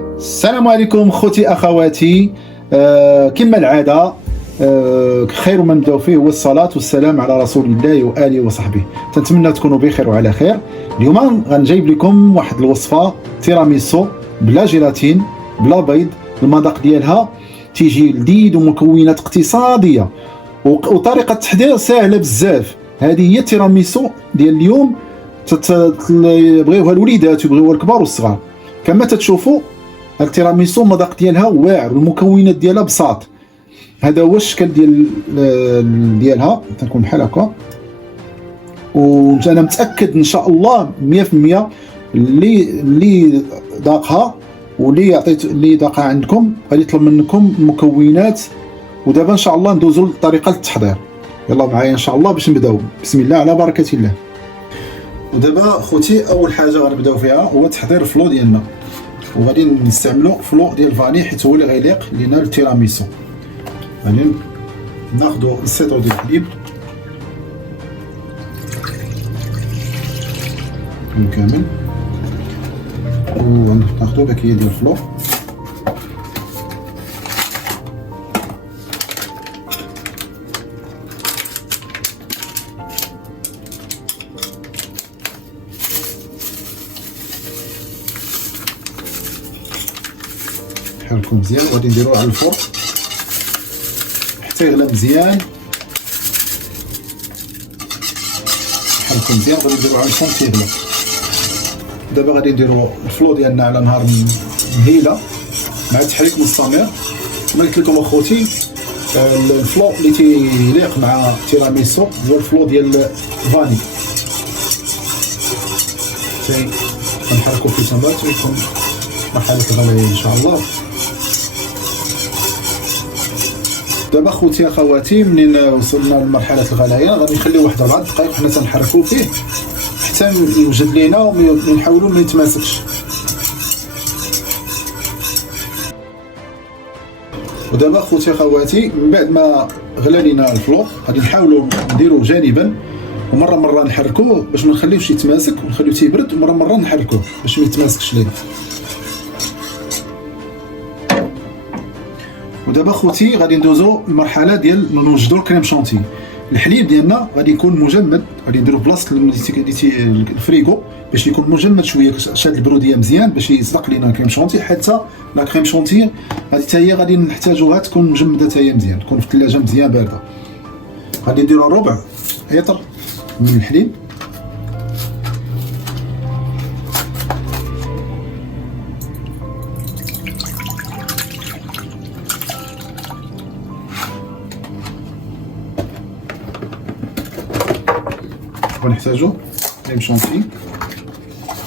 السلام عليكم خوتي اخواتي. كما العاده، خير ما نبداو فيه هو الصلاه والسلام على رسول الله واله وصحبه. تنتمنى تكونوا بخير وعلى خير. اليوم غنجيب لكم واحد الوصفه تيراميسو بلا جيلاتين بلا بيض. المذاق ديالها تيجي لذيذ ومكونات اقتصاديه وطريقه التحضير سهله بزاف. هذه هي التيراميسو ديال اليوم، بغيوها الوليدات وبغيوها الكبار والصغار. كما تتشوفوا التيراميسو المذاق ديالها واعر والمكونات ديالها بساط. هذا هو الشكل ديالها تكون بحال هكا. وانا متاكد ان شاء الله 100% اللي ذاقها واللي ذاقها عندكم غادي يطلب منكم المكونات. ودابا ان شاء الله ندوزوا لطريقه التحضير. يلا معايا ان شاء الله باش نبداو. بسم الله على بركه الله. ودابا خوتي اول حاجه غنبداو فيها هو تحضير الفلو ديالنا، وغادي نستعملوا فلو ديال الفاني حيت هو اللي غيليق لينا التيراميسو. غادي ناخذوا السيطر ديال الحليب كامل، وناخذوا باكيه ديال الفلو. نحركو مزيان وغادي نديروه على الفرن حتى يغلى مزيان. نحركو مزيان وغادي نديروه على الفرن حتى يغلى. دابا غادي نديرو الفلو ديالنا على نهار مهيله مع تحريك مستمر. كما قلت لكم اخوتي، الفلو اللي تيليق مع التيراميسو هو الفلو ديال الفاني. كنحركو فيه تمات ويكون مرحله الغليان ان شاء الله. دابا خوتي اخواتي منين وصلنا لمرحله الغليان غادي نخليو واحد 4 دقائق حنا تنحركو فيه حتى يوجد لينا ونحاولوا ما يتماسكش. ودابا خوتي اخواتي من بعد ما غلى لينا الفلو غادي نحاولوا نديروه جانبا، ومره نحركوه باش ما نخليوش يتماسك، ونخليوه تيبرد ومره نحركوه باش ما يتماسكش لينا. ودابا خوتي غادي ندوزو المرحله ديال نوجدوا الكريم شونتي. الحليب ديالنا غادي يكون مجمد، غادي نديرو بلاصه الفريغو باش يكون مجمد شويه، شاد البروديه مزيان باش يصدق لينا الكريم شونتي. حتى لا كريم شونتي غادي حتى هي غادي نحتاجوها تكون مجمده حتى هي مزيان، تكون في الثلاجه مزيان بارده. غادي نديرو ربع لتر من الحليب، ونحتاجو كريم شونتي.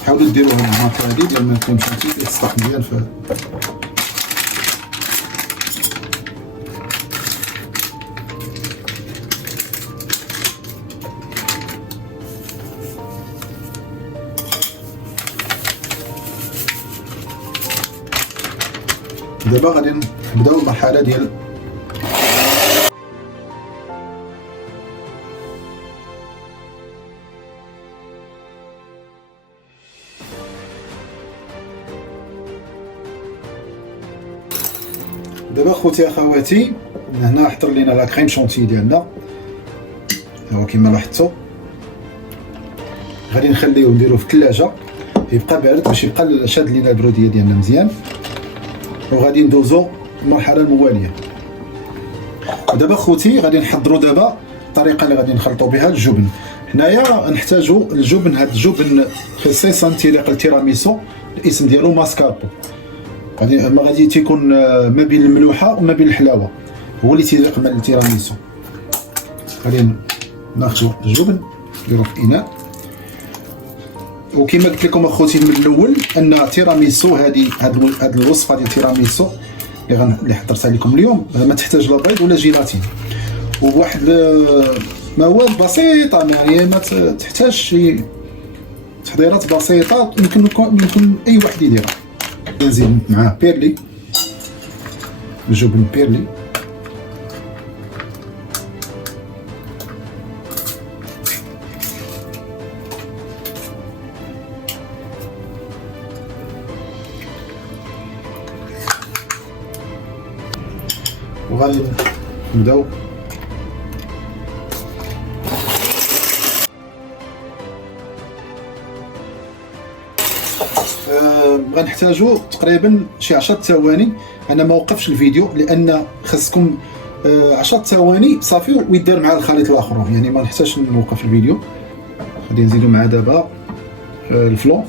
حاولوا ديروه الماركه هذه ديال الكريم شونتي يتصدق مزيان في دابا غادي نبداو المرحله ديال دابا خوتي اخواتي. هنا حضر لينا لا كريم شونتي ديالنا، هو كما لاحظتوا. غادي نخليوه نديروه في الثلاجه يبقى بارد باش يبقى شاد لينا البروديه ديالنا مزيان، وغادي ندوزو المرحله المواليه. ودابا خوتي غادي نحضروا دابا الطريقه اللي غادي نخلطوا بها الجبن. حنايا نحتاجوا الجبن، هذا الجبن خصيصا تيليق التيراميسو، الاسم ديالو ماسكاربو. غادي تيكون ما بين الملوحه وما بين الحلاوه، هو اللي تيليق مع التيراميسو. غادي ناخذوا الجبن نديروه في اناء. وكما قلت لكم اخوتي من الاول ان تيراميسو هذه الوصفه ديال تيراميسو اللي حضرتها لكم اليوم ما تحتاج لا بيض ولا جيلاتين، وبواحد مواد بسيطه، يعني ما تحتاج شي تحضيرات بسيطه يمكن اي واحد يديرها. نزيد معاه بيرلي، الجبن بيرلي، وغادي نبداو غنحتاجو تقريبا شي 10 ثواني. انا ما وقفش الفيديو لان خاصكم 10 ثواني صافي ويدار مع الخليط الاخر، يعني ما نحتاجش نوقف الفيديو. غادي نزيدو مع دابا الفلو.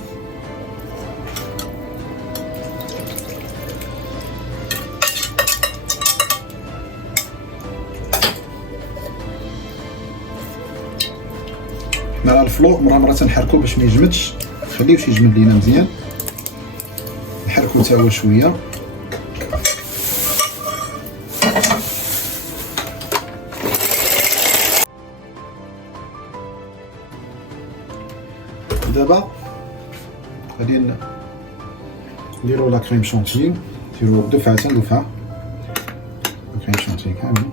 مع الفلو مرة تنحركو باش ما يجمدش، خليوش يجمد لينا مزيان، نحركو تا هو شويه. دابا غادي نديرو لا كريم شونتي، نديرو دفعه لا كريم شونتي كامل.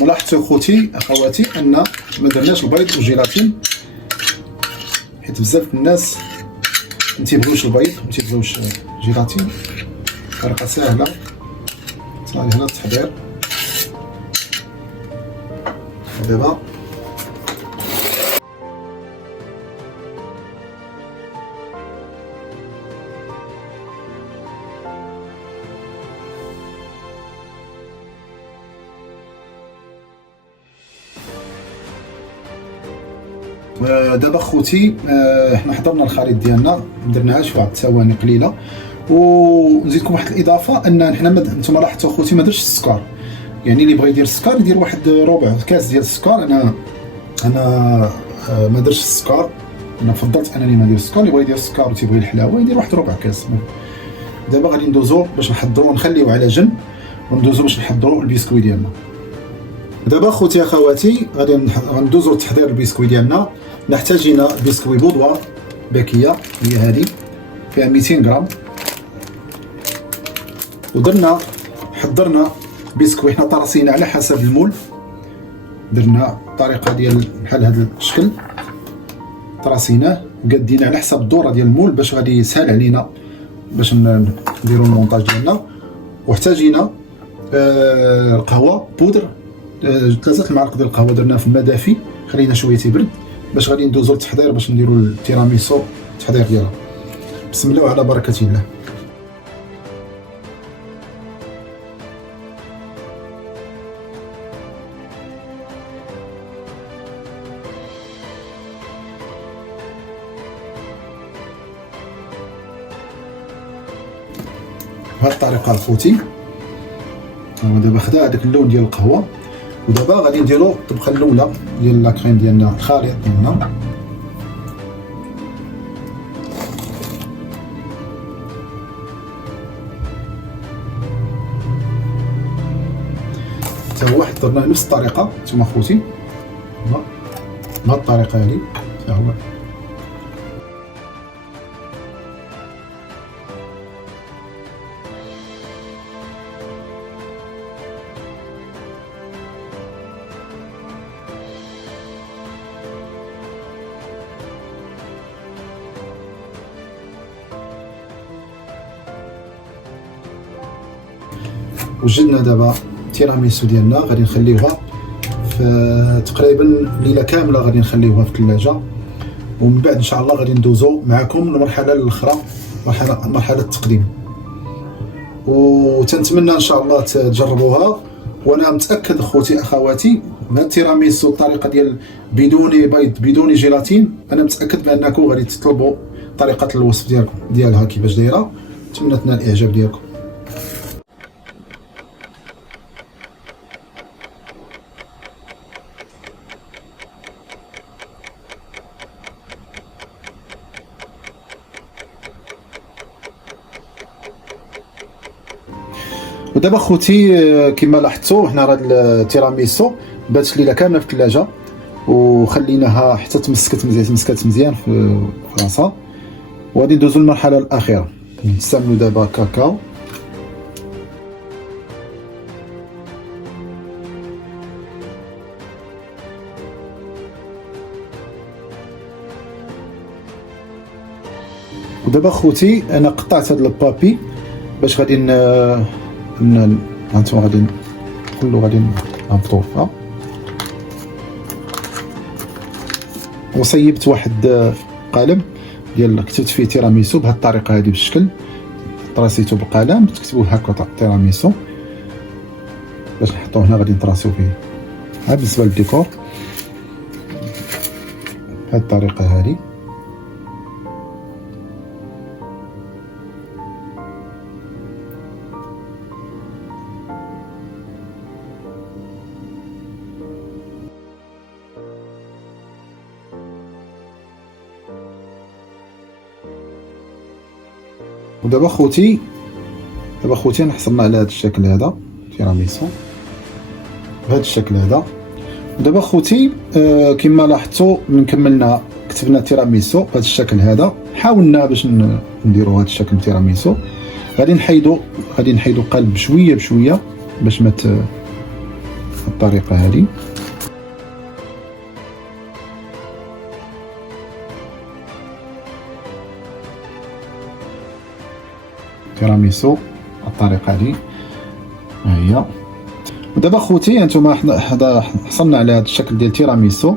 ولاحظتوا خوتي اخواتي ان ما درناش البيض والجيلاتين، حيت بزاف الناس ما تيبغيوش البيض ما تيبغيوش الجيلاتين. طريقه سهله سهله التحضير. دابا خوتي حنا حضرنا الخليط ديالنا، درناهاش في واحد الثواني قليله. ونزيدكم واحد الاضافه ان حنا نتوما لاحظتوا خوتي ما درتش السكر، يعني اللي بغى يدير السكر يدير واحد ربع كاس ديال السكر. انا ما درتش السكر، انا فضلت انني ما ندير السكر. اللي بغى يدير السكر وتيبغي الحلاوه يدير واحد ربع كاس. دابا غادي ندوزو باش نحضروا، نخليو على جنب وندوزو باش نحضروا البسكوي ديالنا. دابا خوتي اخواتي غادي ندوزو لتحضير البسكوي ديالنا. نحتاج هنا بسكوي بودوار باكيه هي هذه فيها 200 غرام. حضرنا بسكوي، حنا طرسينا على حسب المول، درنا الطريقه ديال بحال هذا الشكل، طرسيناه وقادينا على حسب الدوره ديال المول باش غادي يسهل علينا باش نديروا المونتاج ديالنا. واحتاجينا القهوه بودر، 3 المعالق ديال القهوه درناها في الماء دافي، خلينا شويه تيبرد باش غادي ندوزو للتحضير باش نديروا التيراميسو التحضير ديالها. بسم الله وعلى بركه الله. بهذه الطريقه الخوتي دابا خدا هذاك اللون ديال القهوه. ودابا غادي نديرو الطبقه الاولى ديال لا كريم ديالنا، الخليط ديالنا. حتى هو حضرنا نفس الطريقه نتوما خوتي بهذه الطريقه هذه حتى هو. وجدنا دابا التيراميسو ديالنا، غادي نخليوها في تقريبا ليله كامله، غادي نخليوها في الثلاجه. ومن بعد ان شاء الله غادي ندوزو معكم للمرحله الاخرى، مرحله التقديم. وتنتمنى ان شاء الله تجربوها. وانا متاكد اخوتي اخواتي مع التيراميسو الطريقه ديال بدون بيض بدون جيلاتين، انا متاكد بانكم غادي تطلبوا طريقه الوصف ديالها كيفاش دايره. نتمنى تنال الاعجاب ديالكم. ودابا خوتي كما لاحظتوا حنا راه التيراميسو باتت ليله كامله في الثلاجه، وخليناها حتى تمسكت مزيان في راسها. وغادي ندوزو للمرحله الاخيره، نستعملوا دابا كاكاو. ودابا خوتي انا قطعت هذا البابي باش غادي هانتوما غادي كله غادي نهبطو فيها. وصيبت واحد قالب ديال كتبت فيه تيراميسو بهذه الطريقه هذه بالشكل، طراسيتو بالقلم تكتبوه هكا تيراميسو باش نحطوه هنا غادي نطراسيو فيه. ها بالنسبه للديكور بهذه الطريقه هذه. ودابا خوتي انا حصلنا على هذا الشكل هذا تيراميسو بهذا الشكل هذا. ودابا خوتي كما لاحظتوا من كملنا كتبنا تيراميسو بهذا الشكل هذا، حاولنا باش نديروا هذا الشكل تيراميسو. غادي نحيدوا قلب بشويه بشويه باش ما الطريقه هذه. تيراميسو الطريقه هذه ها هي. ودابا خوتي انتم حصلنا على هذا الشكل ديال تيراميسو.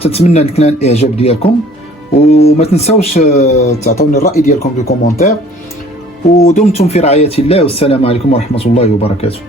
تنتمنى لكم الاعجاب ديالكم، وما تنساوش تعطوني الراي ديالكم في الكومونتير. ودمتم في رعايه الله، والسلام عليكم ورحمه الله وبركاته.